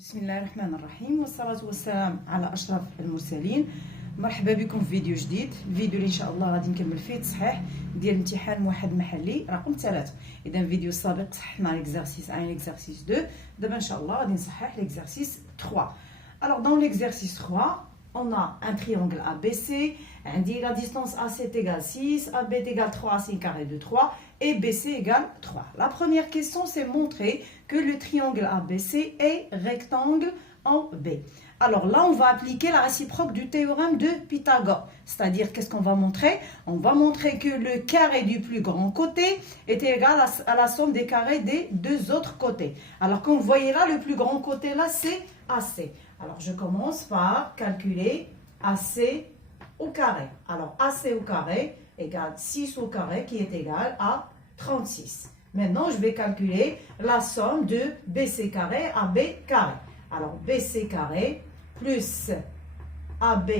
بسم الله الرحمن الرحيم والصلاة والسلام على أشرف المرسلين. مرحبا بكم في فيديو جديد. الفيديو اللي إن شاء الله غادي نكمل فيه تصحيح ديال امتحان موحد محلي رقم 3. إذا الفيديو السابق صححنا ليكزارسيس 1 ليكزارسيس 2. دابا إن شاء الله غادي نصحح ليكزارسيس 3. Alors dans l'exercice 3, on a un triangle ABC. عندي la distance AC est égale 6, AB est égale 3, AC carré de 3 et BC égale 3. La première question, c'est montrer que le triangle ABC est rectangle en B. Alors là, on va appliquer la réciproque du théorème de Pythagore. C'est-à-dire, qu'est-ce qu'on va montrer? On va montrer que le carré du plus grand côté est égal à la somme des carrés des deux autres côtés. Alors, comme vous voyez là, le plus grand côté là, c'est AC. Alors, je commence par calculer AC au carré. Alors, AC au carré égale 6 au carré qui est égal à 36. Maintenant, je vais calculer la somme de BC carré à B carré. Alors, BC carré plus AB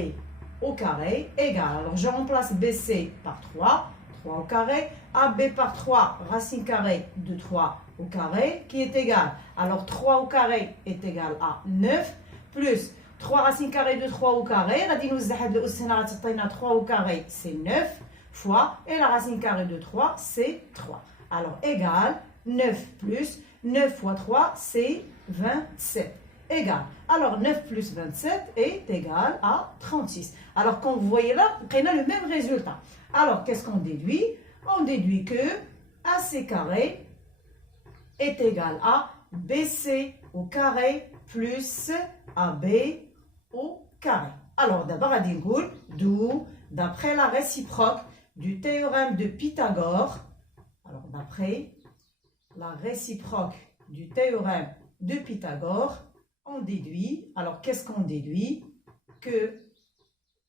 au carré égale. Alors, je remplace BC par 3, 3 au carré. AB par 3, racine carrée de 3 au carré qui est égal. Alors, 3 au carré est égal à 9 plus 3 racine carrée de 3 au carré. La 3 au carré, c'est 9 fois. Et la racine carrée de 3, c'est 3. Alors, égal 9 plus 9 fois 3, c'est 27. Égal. Alors, 9 plus 27 est égal à 36. Alors, comme vous voyez là, on a le même résultat. Alors, qu'est-ce qu'on déduit? On déduit que AC carré est égal à BC au carré plus AB au carré. Alors, d'abord, à dire d'où, d'après la réciproque du théorème de Pythagore, alors d'après la réciproque du théorème de Pythagore, on déduit, alors qu'est-ce qu'on déduit? Que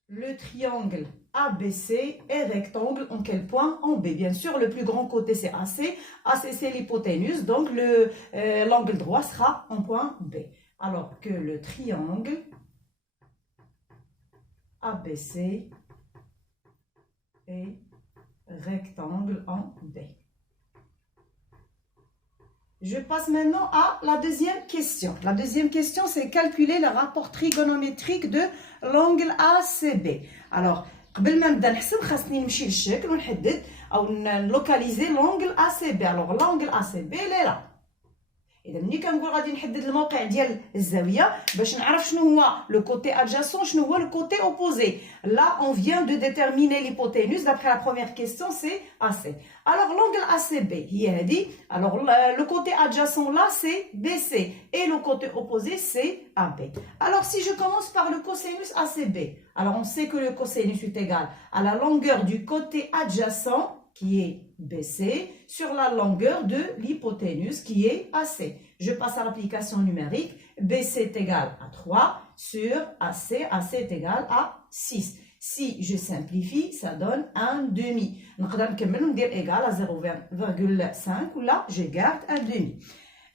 le triangle ABC est rectangle en quel point? En B. Bien sûr, le plus grand côté c'est AC. AC c'est l'hypoténuse, donc l'angle droit sera en point B. Alors que le triangle ABC est rectangle en B. Je passe maintenant à la deuxième question. La deuxième question, c'est calculer le rapport trigonométrique de l'angle ACB. Alors, قبل ما نبدا نحسب خاصني نمشي للشكل ونحدد او نلوكاليزي لونغل ACB. Alors l'angle ACB est là. اذا ملي كنقول غادي نحدد الموقع ديال الزاويه باش نعرف شنو هو لو كوتي ادجاسون شنو هو لو كوتي اوبوزي. Là on vient de déterminer l'hypoténuse d'après la première question, c'est AC. Alors l'angle ACB هي هذه. Alors le côté adjacent là c'est BC et le côté opposé c'est AB. Alors si je commence par le cosinus ACB, alors on sait que le cosinus est égal à la longueur du côté adjacent qui est BC sur la longueur de l'hypoténuse qui est AC. Je passe à l'application numérique. BC est égal à 3 sur AC. AC est égal à 6. Si je simplifie, ça donne un demi. Donc, on peut égal à 0,5 ou là, je garde un demi.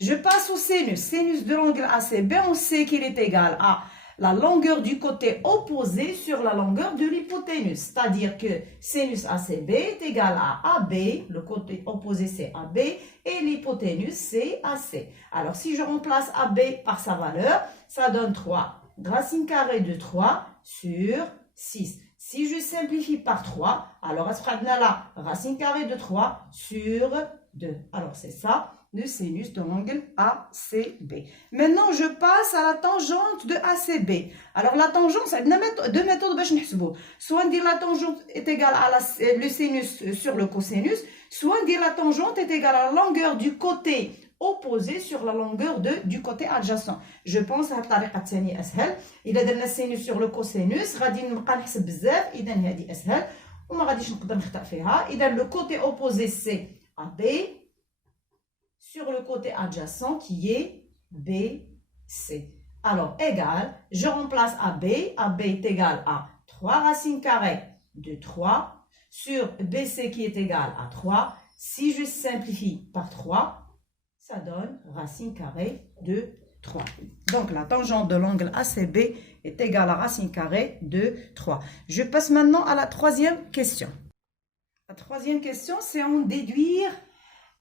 Je passe au sinus. Sinus de l'angle ACB, on sait qu'il est égal à la longueur du côté opposé sur la longueur de l'hypoténuse. C'est-à-dire que sinus ACB est égal à AB, le côté opposé c'est AB, et l'hypoténuse c'est AC. Alors si je remplace AB par sa valeur, ça donne 3 racine carrée de 3 sur 6. Si je simplifie par 3, alors là, racine carrée de 3 sur 2. Alors c'est ça. Le sinus de l'angle ACB. Maintenant, je passe à la tangente de ACB. Alors, la tangente, c'est deux méthodes pour nous. Soit on dit la tangente est égale à le sinus sur le cosinus, soit on dit la tangente est égale à la longueur du côté opposé sur la longueur du côté adjacent. Je pense à la طريقة الثانية أسهل. إذا درنا السينوس sur le cosinus غادي نبقى نحسب بزاف. إذا هذه أسهل وما غاديش نقدر نخطأ فيها. إذا le côté opposé c'est AB sur le côté adjacent qui est BC. Alors, égal, je remplace AB. AB est égal à 3 racines carrées de 3 sur BC qui est égal à 3. Si je simplifie par 3, ça donne racine carrée de 3. Donc, la tangente de l'angle ACB est égale à racine carrée de 3. Je passe maintenant à la troisième question. La troisième question, c'est en déduire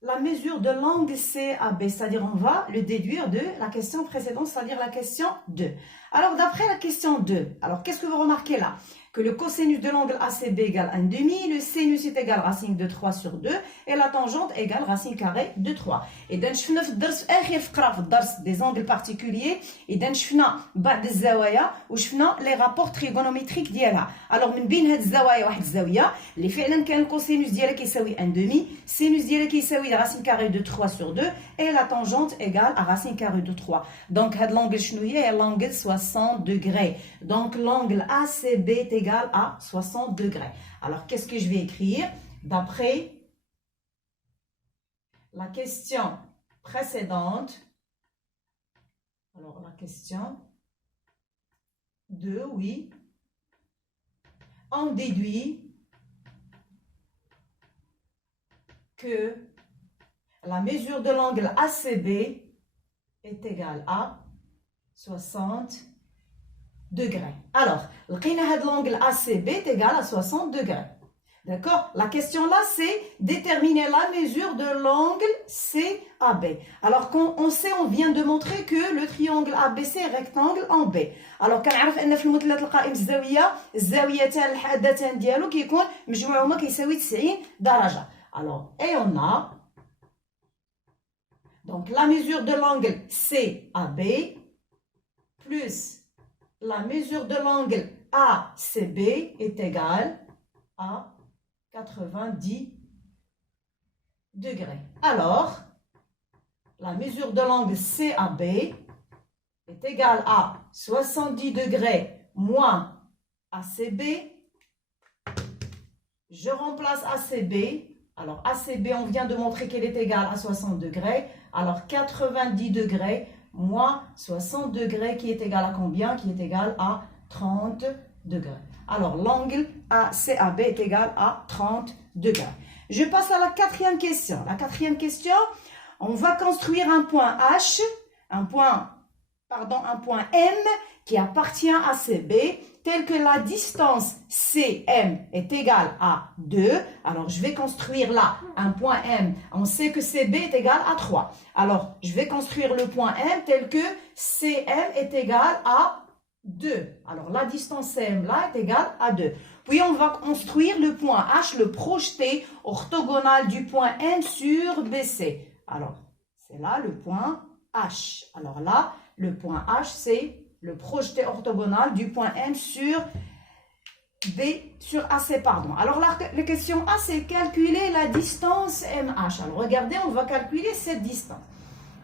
la mesure de l'angle CAB, c'est-à-dire on va le déduire de la question précédente, c'est-à-dire la question 2. Alors d'après la question 2, alors qu'est-ce que vous remarquez là? Que le cosinus de l'angle ACB égale 1,5, le sinus est égal à racine de 3 sur 2 et la tangente égale racine carrée de 3. إذا شفنا في الدرس آخر فقرة في الدرس des angles particuliers إذا شفنا بعض الزوايا وشفنا لي رابور تريغونوميتريك ديالها. alors من بين هاد الزوايا واحد الزاوية اللي فعلا كان الكوسينوس ديالها كيساوي 1,5, السينوس ديالها كيساوي racine carrée de 3 sur 2 et la tangente égale à racine carrée de 3. donc هاد l'angle شنو هي l'angle 60 degrés. donc l'angle ACB est égal à 60 degrés. Alors, qu'est-ce que je vais écrire? D'après la question précédente, alors la question 2, oui, on déduit que la mesure de l'angle ACB est égale à 60 degrés. Alors, l'angle ACB est égal à 60 degrés. D'accord? La question là, c'est déterminer la mesure de l'angle CAB. Alors, on sait, on vient de montrer que le triangle ABC est rectangle en B. Alors, كنعرف ان في المثلث القائم الزاويه الزاويتان الحادتان ديالو كيكون مجموعهما كيساوي 90 درجه. Alors, et on a donc la mesure de l'angle CAB plus la mesure de l'angle ACB est égale à 90 degrés. Alors, la mesure de l'angle CAB est égale à 70 degrés moins ACB. Je remplace ACB. Alors, ACB, on vient de montrer qu'elle est égale à 60 degrés. Alors, 90 degrés moins 60 degrés qui est égal à combien? Qui est égal à 30 degrés. Alors, l'angle ACAB est égal à 30 degrés. Je passe à la quatrième question. La quatrième question, on va construire un point H, un point M qui appartient à CB, tel que la distance CM est égale à 2. Alors, je vais construire là un point M. On sait que CB est égal à 3. Alors, je vais construire le point M tel que CM est égal à 2. Alors, la distance CM là est égale à 2. Puis, on va construire le point H, le projeté orthogonal du point M sur BC. Alors, c'est là le point H. Alors là, le point H, c'est le projeté orthogonal du point M sur AC, pardon. Alors la question A, c'est calculer la distance MH. Alors regardez, on va calculer cette distance.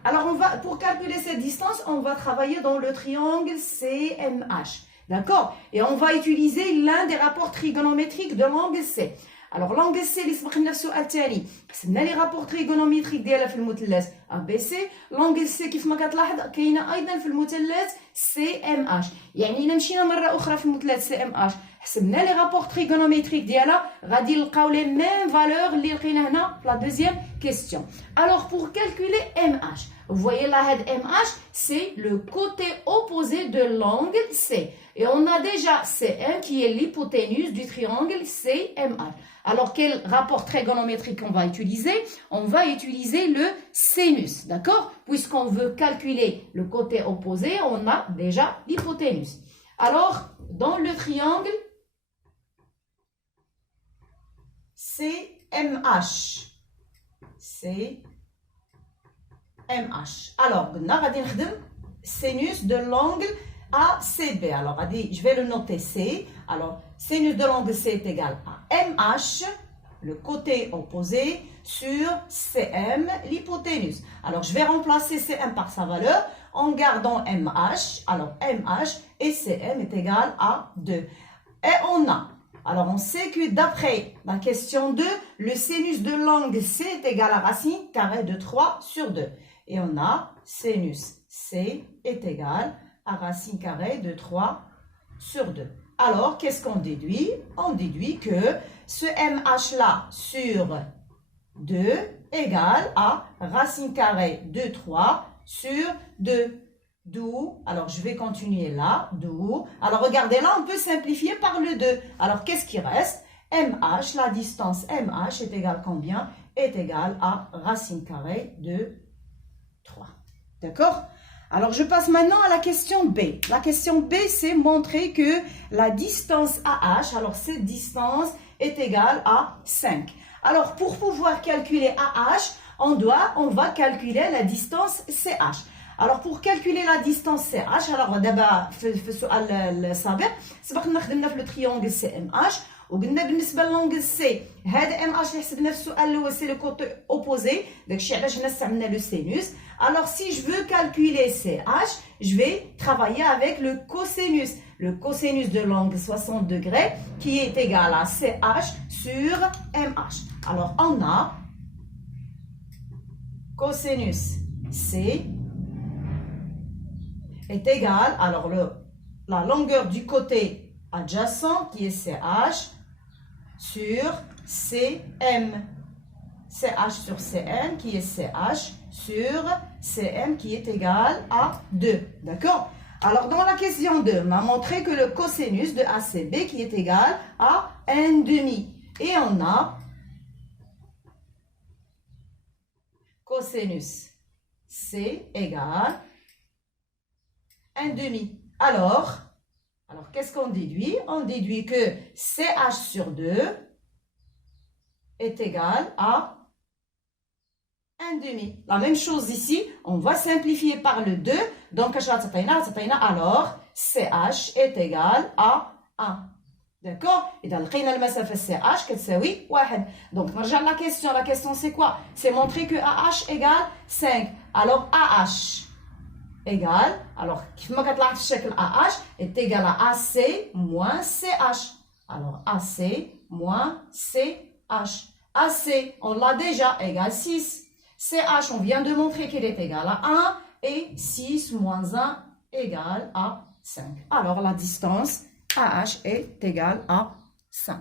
Alors pour calculer cette distance, on va travailler dans le triangle CMH. D'accord? Et on va utiliser l'un des rapports trigonométriques de l'angle C. Alors l'angle C اللي سبق لنا في السؤال الثاني حسبنا لي رابور تريغونوميتريك ديالها في المثلث ABC. l'angle C كيف ما كتلاحظ كاينه ايضا في المثلث CMH. يعني الا مشينا مره اخرى في المثلث CMH حسبنا لي رابور تريغونوميتريك ديالها غادي نلقاو لي ميم فالور اللي لقينا هنا في لا دوزيام كيستيون. Alors pour calculer MH, vous voyez là, MH, c'est le côté opposé de l'angle C. Et on a déjà CM qui est l'hypoténuse du triangle CMH. Alors, quel rapport trigonométrique on va utiliser? On va utiliser le sinus, d'accord? Puisqu'on veut calculer le côté opposé, on a déjà l'hypoténuse. Alors, dans le triangle CMH, alors, قلنا غادي نخدم sinus de l'angle ACB. Alors, je vais le noter C. Alors, sinus de l'angle C est égal à MH, le côté opposé, sur CM, l'hypoténuse. Alors, je vais remplacer CM par sa valeur en gardant MH. Alors, MH et CM est égal à 2. Et on a, alors on sait que d'après la question 2, le sinus de l'angle C est égal à racine carrée de 3 sur 2. Et on a sinus C est égal à racine carrée de 3 sur 2. Alors, qu'est-ce qu'on déduit? On déduit que ce MH-là sur 2 égale à racine carrée de 3 sur 2. D'où, alors je vais continuer là, d'où, alors regardez là, on peut simplifier par le 2. Alors, qu'est-ce qui reste? MH, la distance MH est égale combien? est égal à racine carrée de 3. D'accord? Alors, je passe maintenant à la question B. La question B, c'est montrer que la distance AH, alors cette distance est égale à 5. Alors, pour pouvoir calculer AH, on va calculer la distance CH. Alors, pour calculer la distance CH, alors d'abord, في السؤال السابق سبقنا خدمنا في التريونغل CMH وقلنا بالنسبه للونغل سي هذا ام اش اللي حسبنا في السؤال الاول سي لو كوتي اوبوزي داكشي علاش هنا استعملنا لو سينوس. Alors si je veux calculer CH, je vais travailler avec le cosinus de l'angle 60 degrés qui est égal à CH sur MH. Alors on a cosinus C est égal, alors la longueur du côté adjacent qui est CH sur CM. CH sur CM qui est CH sur CM qui est égal à 2. D'accord? Alors dans la question 2, on a montré que le cosinus de ACB qui est égal à 1/2. Et on a cosinus C égale 1/2. Alors qu'est-ce qu'on déduit? On déduit que CH sur 2 est égal à 1/2. La même chose ici, on va simplifier par le 2. Donc, alors, CH est égal à 1. D'accord? Et dans le cas de la CH, كتساوي 1. Donc, نرجع à la question. La question, c'est quoi? C'est montrer que AH égale 5. Alors, AH égale, alors, كيفما كتطلع في الشكل AH est égal à AC moins CH. Alors, AC moins CH. AC, on l'a déjà, égale 6. CH, on vient de montrer qu'il est égal à 1. Et 6 moins 1 égale à 5. Alors, la distance AH est égale à 5.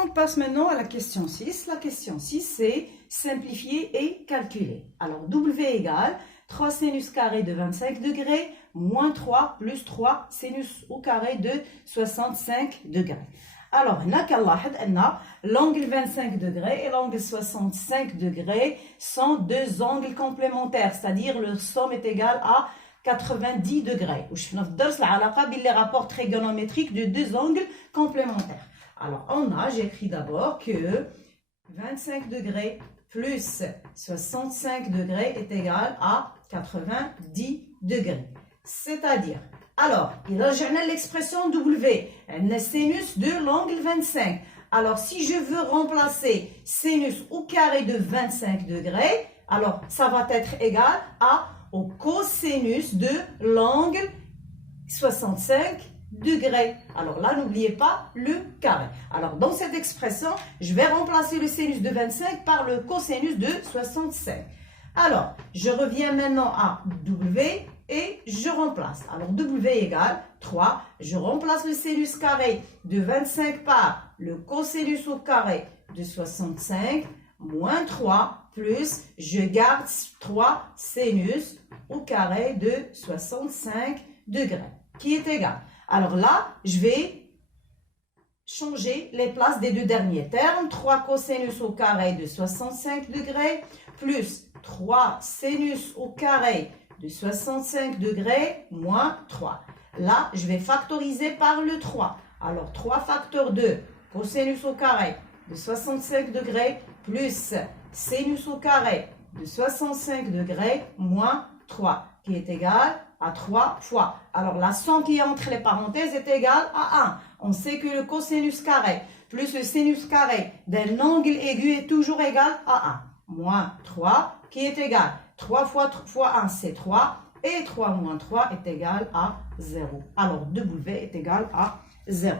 On passe maintenant à la question 6. La question 6, c'est simplifier et calculer. Alors, W égale 3 sinus carré de 25 degrés moins 3 plus 3 sinus au carré de 65 degrés. Alors, l'angle 25 degrés et l'angle 65 degrés sont deux angles complémentaires, c'est-à-dire leur somme est égale à 90 degrés. Les rapports trigonométriques de deux angles complémentaires. Alors, j'écris d'abord que 25 degrés plus 65 degrés est égal à 90 degrés. C'est-à-dire, alors, il a l'expression W, le sinus de l'angle 25. Alors, si je veux remplacer sinus au carré de 25 degrés, alors ça va être égal au cosinus de l'angle 65 degrés. Alors là, n'oubliez pas le carré. Alors, dans cette expression, je vais remplacer le sinus de 25 par le cosinus de 65. Alors, je reviens maintenant à W. Et je remplace. Alors, W égale 3. Je remplace le sinus carré de 25 par le cosinus au carré de 65 moins 3 plus, je garde 3 sinus au carré de 65 degrés qui est égal. Alors là, je vais changer les places des deux derniers termes. 3 cosinus au carré de 65 degrés plus 3 sinus au carré de 65 degrés moins 3. Là, je vais factoriser par le 3. Alors, 3 facteurs de cosinus au carré de 65 degrés plus sinus au carré de 65 degrés moins 3, qui est égal à 3 fois. Alors, la somme qui est entre les parenthèses est égale à 1. On sait que le cosinus carré plus le sinus carré d'un angle aigu est toujours égal à 1. Moins 3, qui est égal 3 fois 1, c'est 3. Et 3 moins 3 est égal à 0. Alors, W est égal à 0.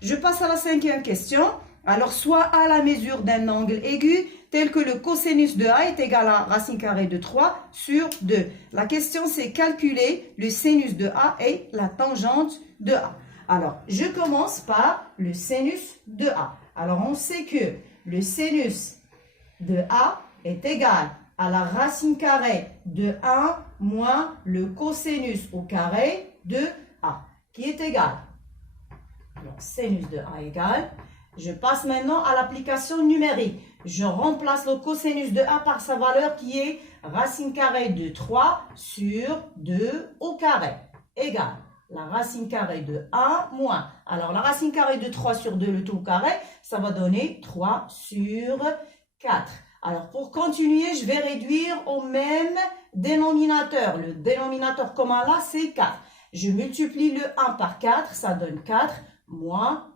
Je passe à la cinquième question. Alors, soit à la mesure d'un angle aigu, tel que le cosinus de A est égal à racine carrée de 3 sur 2. La question, c'est calculer le sinus de A et la tangente de A. Alors, je commence par le sinus de A. Alors, on sait que le sinus de A est égal à la racine carrée de 1 moins le cosinus au carré de A, qui est égal. Alors, sinus de A égale. Je passe maintenant à l'application numérique. je remplace le cosinus de A par sa valeur qui est racine carrée de 3 sur 2 au carré, égale la racine carrée de 1 moins. Alors, la racine carrée de 3 sur 2, le tout au carré, ça va donner 3 sur 4. Alors, pour continuer, je vais réduire au même dénominateur. Le dénominateur commun là, c'est 4. Je multiplie le 1 par 4, ça donne 4 moins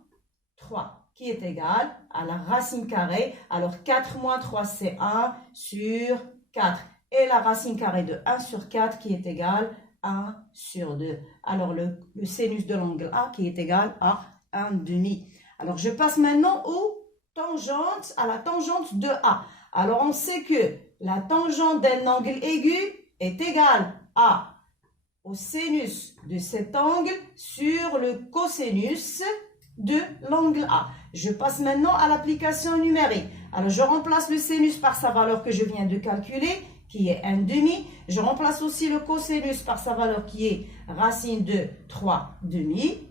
3, qui est égal à la racine carrée. Alors, 4 moins 3, c'est 1 sur 4. Et la racine carrée de 1 sur 4 qui est égale 1 sur 2. Alors, le sinus de l'angle A qui est égal à 1 demi. Alors, je passe maintenant à la tangente de A. Alors, on sait que la tangente d'un angle aigu est égale au sinus de cet angle sur le cosinus de l'angle A. Je passe maintenant à l'application numérique. Alors, je remplace le sinus par sa valeur que je viens de calculer, qui est 1 demi. Je remplace aussi le cosinus par sa valeur qui est racine de 3 demi.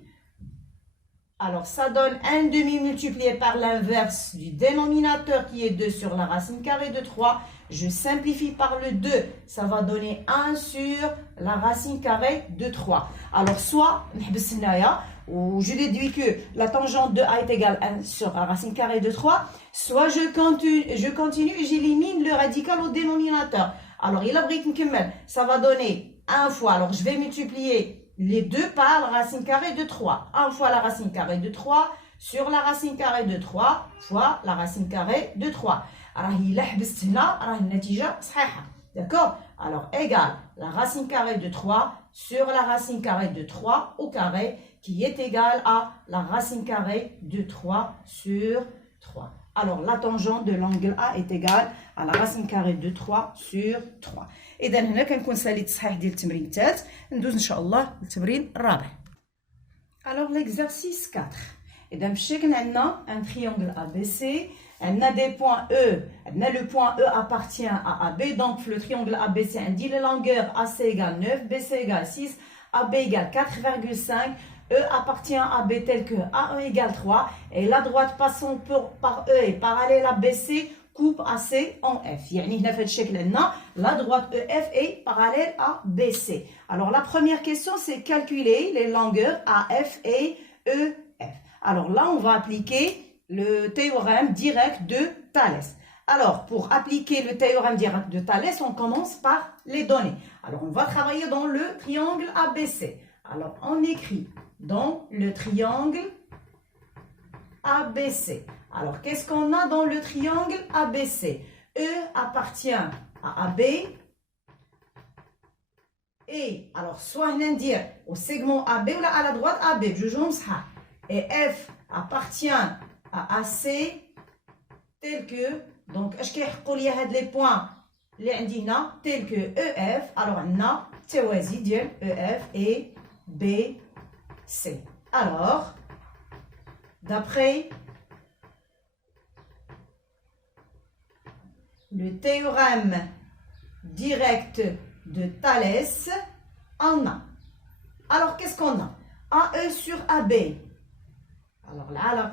Alors, ça donne 1 demi multiplié par l'inverse du dénominateur qui est 2 sur la racine carrée de 3. Je simplifie par le 2. Ça va donner 1 sur la racine carrée de 3. Alors, soit, je déduis que la tangente de A est égale à 1 sur la racine carrée de 3. Soit je continue et j'élimine le radical au dénominateur. Alors, ça va donner 1 fois. Alors, je vais multiplier les deux par la racine carrée de 3. 1 fois la racine carrée de 3 sur la racine carrée de 3 fois la racine carrée de 3. D'accord? Alors, égal la racine carrée de 3 sur la racine carrée de 3 au carré qui est égal à la racine carrée de 3 sur 3. Alors, la tangente de l'angle A est égale à la racine carrée de 3 sur 3. إذا هنا كنكون ساليت الصحيح ديال التمرينات. ندوز إن شاء الله للتمرين الرابع. Alors, l'exercice 4. إذا مشينا عندنا un triangle ABC. On a des points E. Le point E appartient à AB. Donc, le triangle ABC indique la longueur AC égale 9, BC égale 6, AB égale 4,5. E appartient à B tel que A1 égale 3. Et la droite passant par E est parallèle à BC coupe AC en F. يعني هنا في هذا الشكل عندنا la droite EF est parallèle à BC. Alors, la première question, c'est calculer les longueurs AF et EF. Alors là, on va appliquer le théorème direct de Thalès. Alors, pour appliquer le théorème direct de Thalès, on commence par les données. Alors, on va travailler dans le triangle ABC. Alors, on écrit dans le triangle ABC. Alors, qu'est-ce qu'on a dans le triangle ABC? E appartient à AB. Et, alors, soit on dire au segment AB ou à la droite AB, et F appartient à AC tel que, donc, est-ce qu'il y a les points tels que EF, alors on a توازي ديال EF et BC. Alors, d'après le théorème direct de Thalès, on a. Alors, qu'est-ce qu'on a? AE sur AB. Alors, là,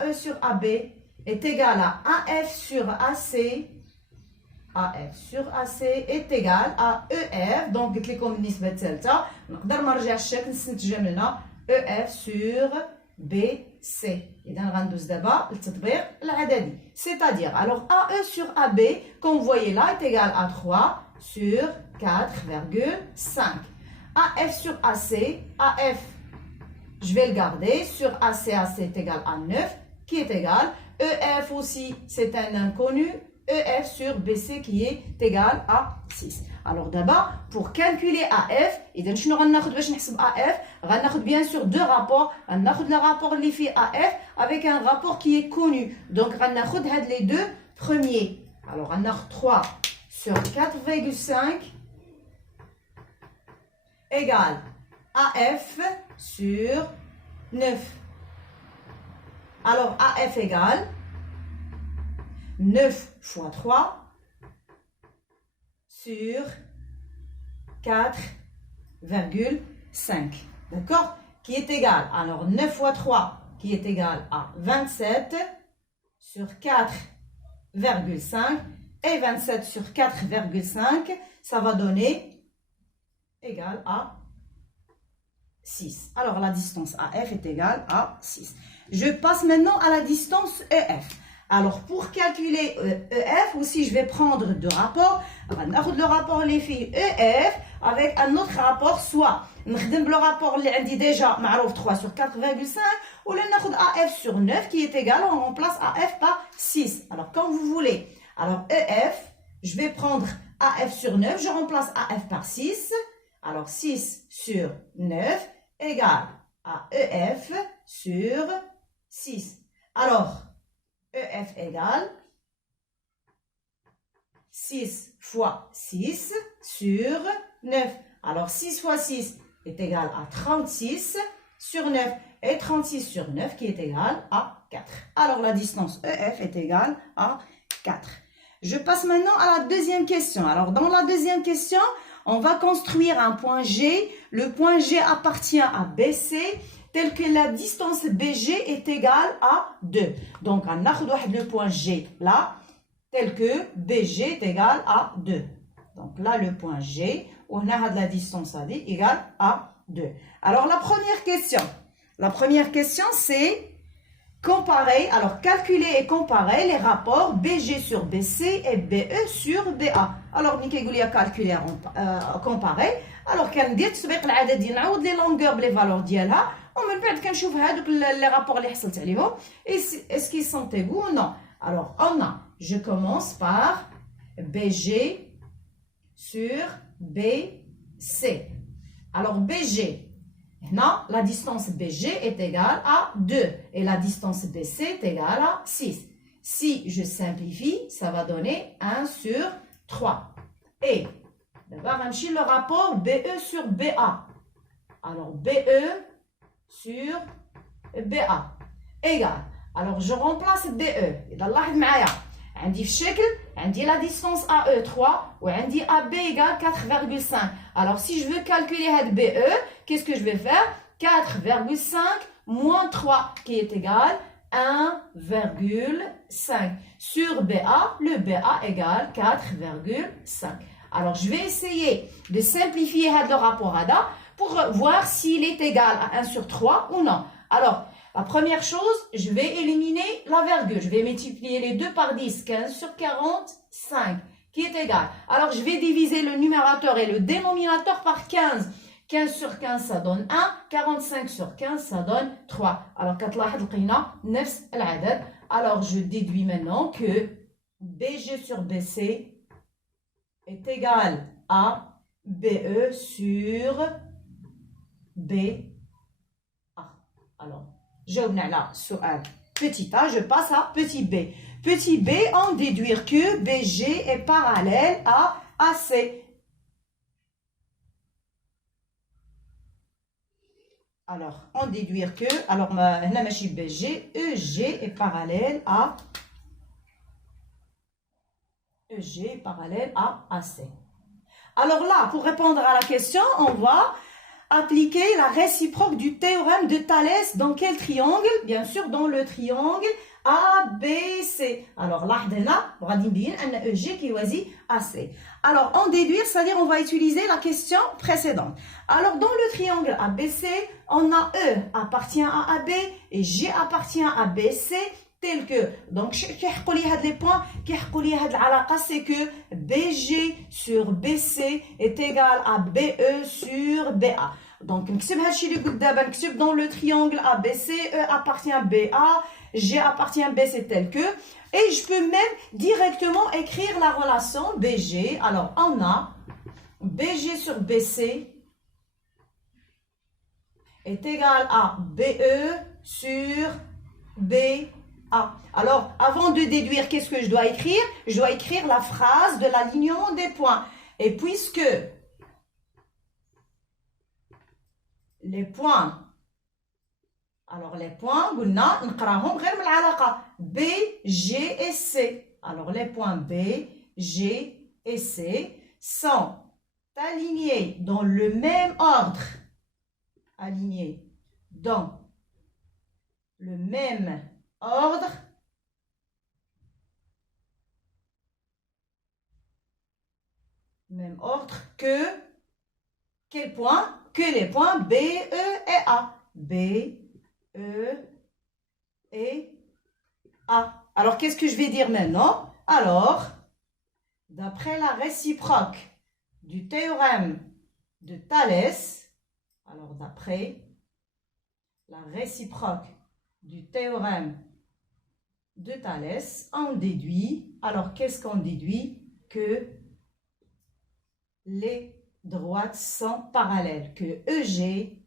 AE sur AB est égal à AF sur AC. AF sur AC est égal à EF. Donc, قلت لكم النسبة الثالثة نقدر نرجع الشكل نستنتج لنا EF sur BC. إذا غندوز دابا للتطبيق العددي. C'est-à-dire, alors AE sur AB, comme vous voyez là, est égal à 3 sur 4,5. AF sur AC, AF, je vais le garder, sur AC, AC est égal à 9, qui est égal. EF aussi, c'est un inconnu. EF sur BC qui est égal à 6. Alors d'abord, pour calculer AF, إذا شنو غناخد باش نحسب AF؟ غناخد bien sûr deux rapports. غناخد le rapport اللي فيه AF avec un rapport qui est connu. Donc غناخد هاد les deux premiers. Alors غناخد 3 sur 4,5 égale AF sur 9. Alors AF égale 9 fois 3 sur 4,5. D'accord? Qui est égal, alors 9 fois 3 qui est égal à 27 sur 4,5 et 27 sur 4,5, ça va donner égal à 6. Alors la distance AF est égale à 6. Je passe maintenant à la distance EF. Alors pour calculer EF aussi, je vais prendre deux rapports. Le rapport les filles EF avec un autre rapport, soit le rapport اللي عندي déjà معروف 3 sur 4,5 ou le AF sur 9 qui est égal, on remplace AF par 6. Alors quand vous voulez. Alors EF, je vais prendre AF sur 9, je remplace AF par 6. Alors 6 sur 9 égale à EF sur 6. Alors EF égale 6 fois 6 sur 9. Alors 6 fois 6 est égal à 36 sur 9. Et 36 sur 9 qui est égal à 4. Alors la distance EF est égale à 4. Je passe maintenant à la deuxième question. Alors dans la deuxième question, on va construire un point G. Le point G appartient à BC, tel que la distance BG est égale à 2. Donc, on a le point G là, tel que BG est égal à 2. Donc là, le point G, on a la distance AD égale à 2. Alors, la première question, c'est comparer, alors calculer et comparer les rapports BG sur BC et BE sur BA. Alors, nous allons calculer comparer. Alors, quand on تسبيق العدد ديال نعوض لي لونغور بلي فالور ديالها ومن بعد كنشوف هذوك لي رابور اللي حصلت عليهم est-ce qu'ils sont égaux ou non. Alors, je commence par BG sur BC. Alors, BG, là, la distance BG est égale à 2 et la distance BC est égale à 6. Si je simplifie, ça va donner 1 sur 3. Et d'abord, le rapport BE sur BA. Alors, BE sur BA égale. Alors, je remplace BE. إذا لاحظ معايا عندي في الشكل عندي la distance AE 3 وعندي AB égale 4,5. Alors, si je veux calculer cette BE, qu'est-ce que je vais faire? 4,5 moins 3 qui est égal 1,5. Sur BA, le BA égale 4,5. Alors, je vais essayer de simplifier le rapport ADA pour voir s'il est égal à 1 sur 3 ou non. Alors, la première chose, je vais éliminer la virgule. Je vais multiplier les deux par 10, 15 sur 45, qui est égal. Alors, je vais diviser le numérateur et le dénominateur par 15. 15 sur 15, ça donne 1. 45 sur 15, ça donne 3. Alors, alors je déduis maintenant que BG sur BC est égal à BE sur BA. Alors, جاوبنا على سؤال petit a, je passe à petit b. Petit b, en déduire que BG est parallèle à AC. Alors, en déduire que, alors, هنا ماشي BG, EG est parallèle à AC. Alors là, pour répondre à la question, on va appliquer la réciproque du théorème de Thalès dans quel triangle? Bien sûr, dans le triangle ABC. Alors là, on va dire un EG qui choisit AC. Alors, en déduire, c'est-à-dire on va utiliser la question précédente. Alors, dans le triangle ABC, on a E appartient à AB et G appartient à BC. Tel que, donc, les points, c'est que BG sur BC est égal à BE sur BA. Donc, dans le triangle ABC, E appartient à BA, G appartient à BC tel que. Et je peux même directement écrire la relation BG. Alors, on a BG sur BC est égal à BE sur BA. Alors, avant de déduire, qu'est-ce que je dois écrire? Je dois écrire la phrase de l'alignement des points. Et puisque les points, alors les points, B, G et C. Alors, les points B, G et C sont alignés dans le même ordre. Alignés dans le même ordre Même ordre que quel point? Que les points B, E et A. B, E et A. Alors, qu'est-ce que je vais dire maintenant? Alors, d'après la réciproque du théorème de Thalès, alors d'après la réciproque du théorème de Thalès, on déduit, alors qu'est-ce qu'on déduit? Que les droites sont parallèles, que EG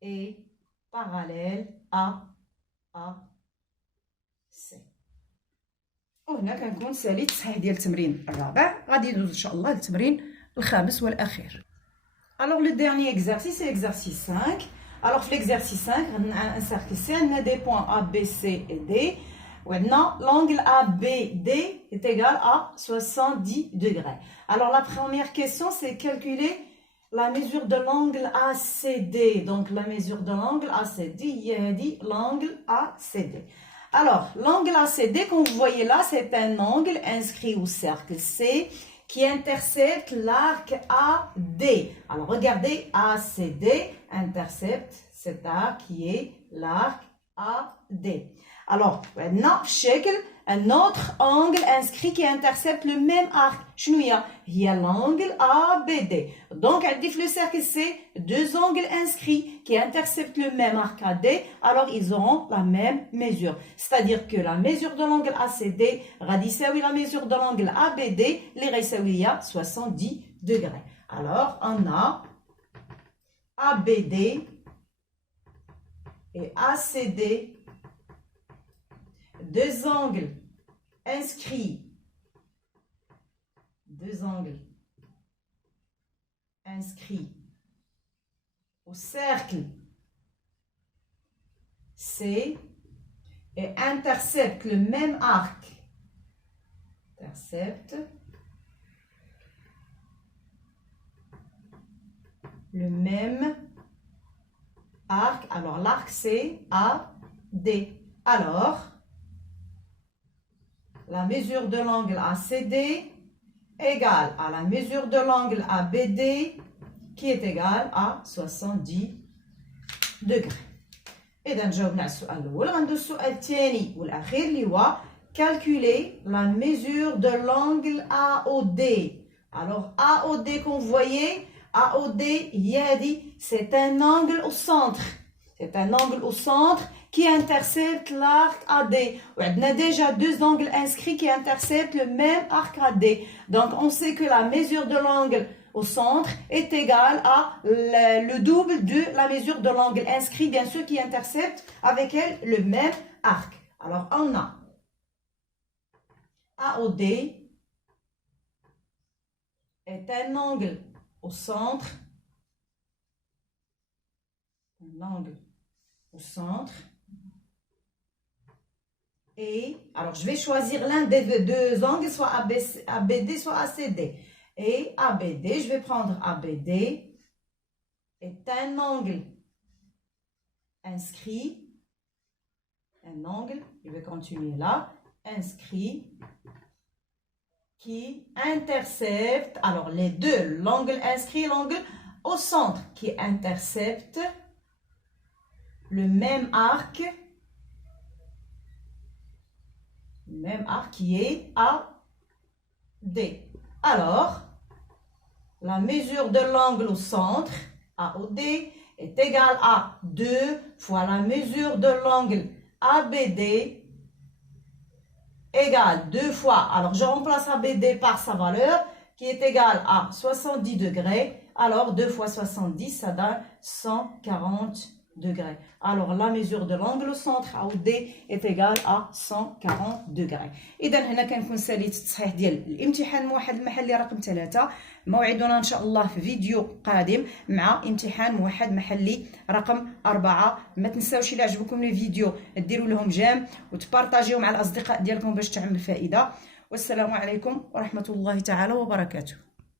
est parallèle à AC. وهنا كنكون ساليت التصحيح ديال التمرين الرابع. غادي ندوز ان شاء الله للتمرين الخامس والاخير. Alors le dernier exercice c'est l'exercice 5. Alors l'exercice 5 on a un cercle C, on a des points A, B, C et D. Maintenant l'angle ABD est égal à 70 degrés. Alors la première question c'est calculer la mesure de l'angle ACD. Donc la mesure de l'angle ACD, il y a dit l'angle ACD. Alors, l'angle ACD, comme vous voyez là, c'est un angle inscrit au cercle C qui intercepte l'arc AD. Alors, regardez, ACD intercepte cet arc qui est l'arc AD. Alors, maintenant, un autre angle inscrit qui intercepte le même arc. Il y a l'angle ABD. Donc, le cercle C, deux angles inscrits qui interceptent le même arc AD, alors ils auront la même mesure. C'est-à-dire que la mesure de l'angle ACD, la mesure de l'angle ABD, les 70 degrés. Alors, on a ABD et ACD, deux angles inscrits au cercle C et interceptent le même arc. Le même arc. Alors l'arc c'est AD. Alors la mesure de l'angle ACD égale à la mesure de l'angle ABD qui est égale à 70 degrés. إذا جاوبنا على السؤال الأول. غندوز السؤال الثاني والأخير اللي هو calculer la mesure de l'angle AOD. Alors AOD comme vous voyez, AOD c'est un angle au centre. C'est un angle au centre qui intercepte l'arc AD. On a déjà deux angles inscrits qui interceptent le même arc AD. Donc, on sait que la mesure de l'angle au centre est égale à le double de la mesure de l'angle inscrit, bien sûr, qui intercepte avec elle le même arc. Alors, on a AOD est un angle au centre. Un angle au centre. Et, alors je vais choisir l'un des deux angles, soit ABD, soit ACD. Et ABD, je vais prendre ABD, est un angle inscrit, je vais continuer là, inscrit, qui intercepte, alors les deux, l'angle inscrit et l'angle au centre, qui intercepte le même arc qui est AD. Alors, la mesure de l'angle au centre, AOD, est égale à 2 fois la mesure de l'angle ABD, égale 2 fois, alors je remplace ABD par sa valeur, qui est égale à 70 degrés. Alors, 2 fois 70, ça donne 140 degrés. Alors la mesure de l'angle au centre AOD est égale à 140 degrés. إذا هنا كنكون ساليت التصحيح ديال الامتحان موحد المحلي رقم 3. موعدنا إن شاء الله في فيديو قادم مع امتحان موحد محلي رقم 4. ما تنساوش إلا عجبكم الفيديو ديروا لهم جيم وتبارطاجيو مع الأصدقاء ديالكم باش تعمل فائدة. والسلام عليكم ورحمة الله تعالى وبركاته.